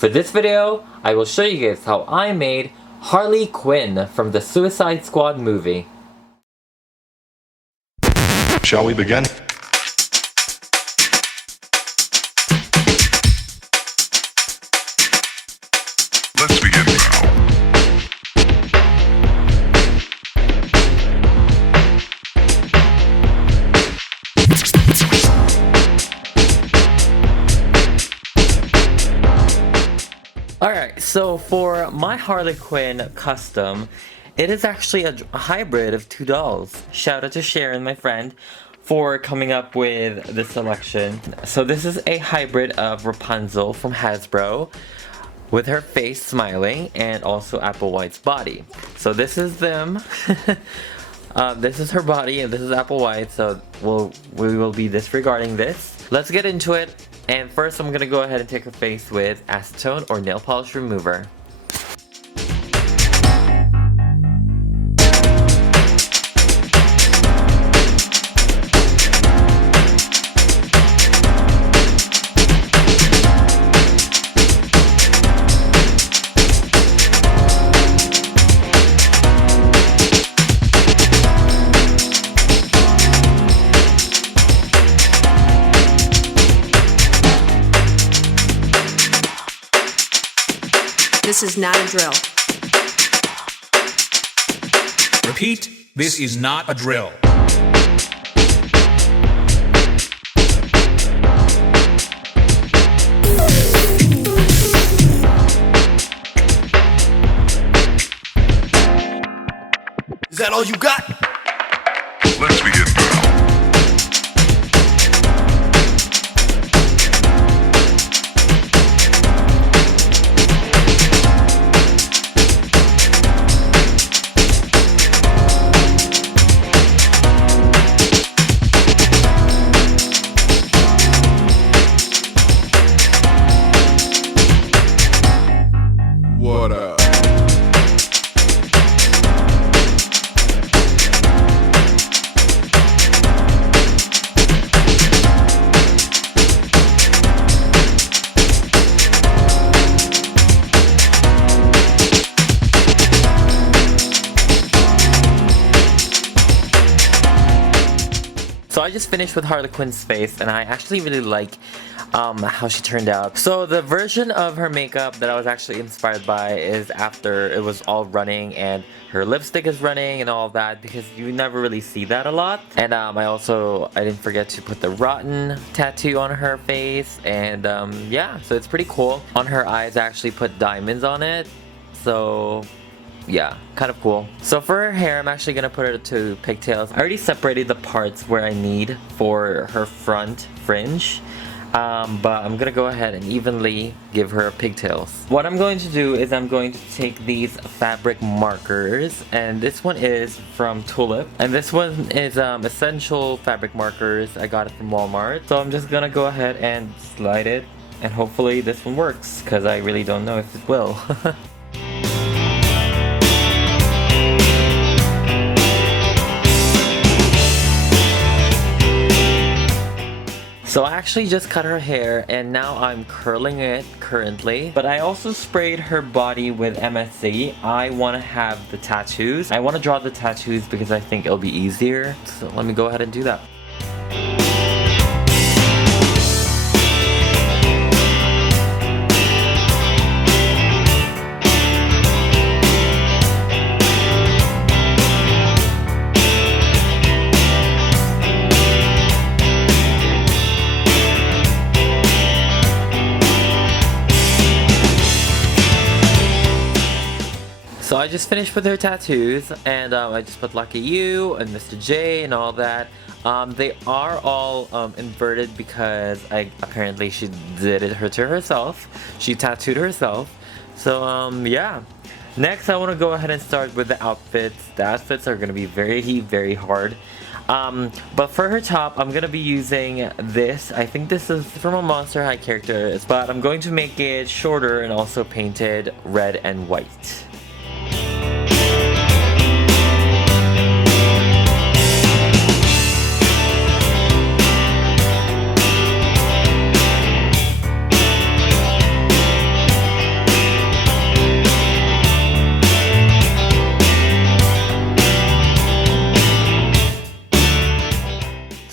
For this video, I will show you guys how I made Harley Quinn from the Suicide Squad movie. Shall we begin? Let's begin now. Alright, so for my Harley Quinn custom, it is actually a hybrid of two dolls. Shout out to Sharon, my friend, for coming up with the selection. So this is a hybrid of Rapunzel from Hasbro, with her face smiling, and also Applewhite's body. So this is them. This is her body, and this is Applewhite, so we will be disregarding this. Let's get into it. And first I'm gonna go ahead and take her face with acetone or nail polish remover. This is not a drill. Repeat, this is not a drill. Is that all you got? Let's begin now. What up? So I just finished with Harley Quinn's face, and I actually really like how she turned out. So the version of her makeup that I was actually inspired by is after it was all running and her lipstick is running and all of that, because you never really see that a lot. And I didn't forget to put the rotten tattoo on her face, and yeah, so it's pretty cool. On her eyes I actually put diamonds on it, so yeah, kind of cool. So for her hair, I'm actually gonna put her to pigtails. I already separated the parts where I need for her front fringe, but I'm gonna go ahead and evenly give her pigtails. What I'm going to do is I'm going to take these fabric markers, and this one is from Tulip, and this one is Essential Fabric Markers. I got it from Walmart. So I'm just gonna go ahead and slide it, and hopefully this one works, because I really don't know if it will. So I actually just cut her hair, and now I'm curling it currently. But I also sprayed her body with MSC. I want to have the tattoos. I want to draw the tattoos because I think it'll be easier. So let me go ahead and do that. So I just finished with her tattoos, and I just put Lucky You and Mr. J and all that. They are all inverted because apparently she did it to herself. She tattooed herself. So yeah. Next I want to go ahead and start with the outfits. The outfits are going to be very hard. But for her top, I'm going to be using this. I think this is from a Monster High character, but I'm going to make it shorter and also painted red and white.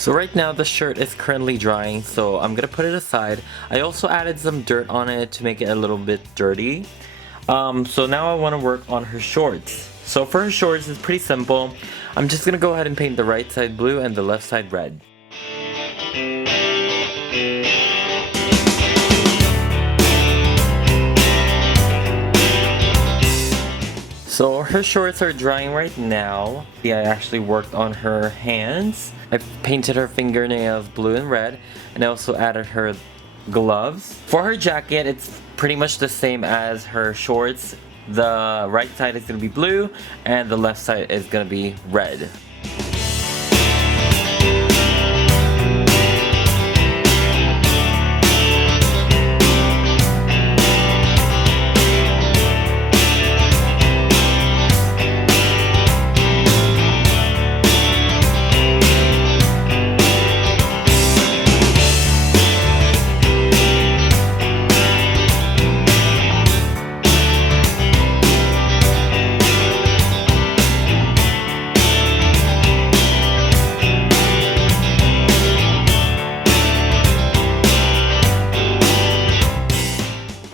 So right now the shirt is currently drying, so I'm gonna put it aside. I also added some dirt on it to make it a little bit dirty. So now I want to work on her shorts. So for her shorts, it's pretty simple. I'm just gonna go ahead and paint the right side blue and the left side red. So her shorts are drying right now. Yeah, I actually worked on her hands. I painted her fingernails blue and red, and I also added her gloves. For her jacket, it's pretty much the same as her shorts. The right side is going to be blue, and the left side is going to be red.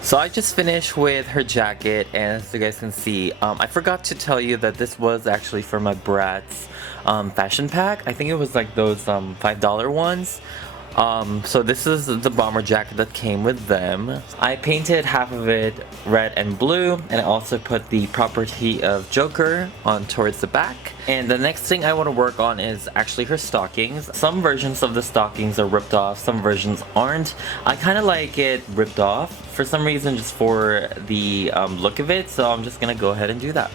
So I just finished with her jacket, and as you guys can see, I forgot to tell you that this was actually for my brat's fashion pack. I think it was like those $5 ones. So this is the bomber jacket that came with them. I painted half of it red and blue, and I also put the property of Joker on towards the back. And the next thing I want to work on is actually her stockings. Some versions of the stockings are ripped off, some versions aren't. I kind of like it ripped off for some reason, just for the look of it, so I'm just gonna go ahead and do that.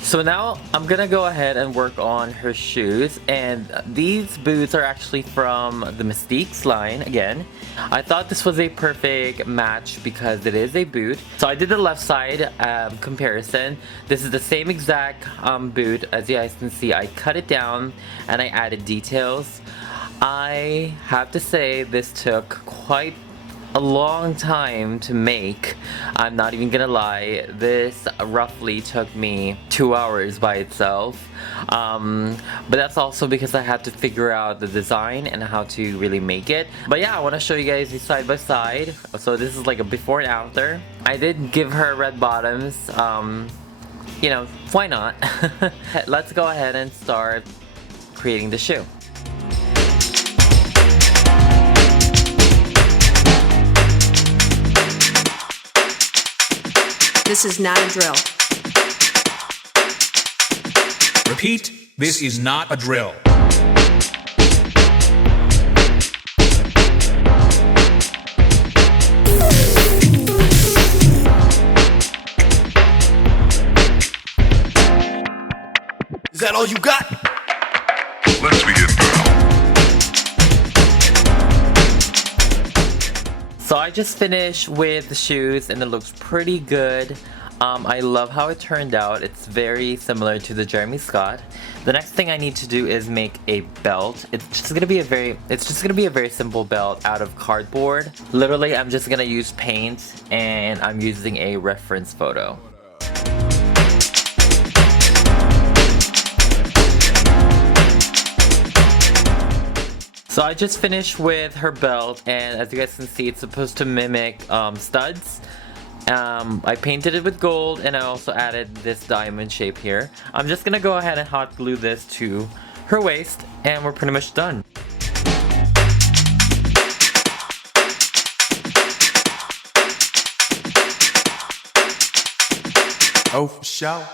So now I'm gonna go ahead and work on her shoes, and these boots are actually from the Mystique's line again. I thought this was a perfect match because it is a boot. So I did the left side comparison. This is the same exact boot. As you guys can see, I cut it down and I added details. I have to say this took quite a long time to make. I'm not even gonna lie, this roughly took me 2 hours by itself, but that's also because I had to figure out the design and how to really make it. But yeah, I want to show you guys the side by side. So this is like a before and after. I did give her red bottoms, you know, why not? Let's go ahead and start creating the shoe. This is not a drill. Repeat, this is not a drill. Is that all you got? Let's begin now. So I just finished with the shoes and it looks pretty good. I love how it turned out. It's very similar to the Jeremy Scott. The next thing I need to do is make a belt. It's just gonna be a very simple belt out of cardboard. Literally, I'm just gonna use paint and I'm using a reference photo. So I just finished with her belt, and as you guys can see, it's supposed to mimic studs. I painted it with gold, and I also added this diamond shape here. I'm just gonna go ahead and hot glue this to her waist, and we're pretty much done. Oh, for sure.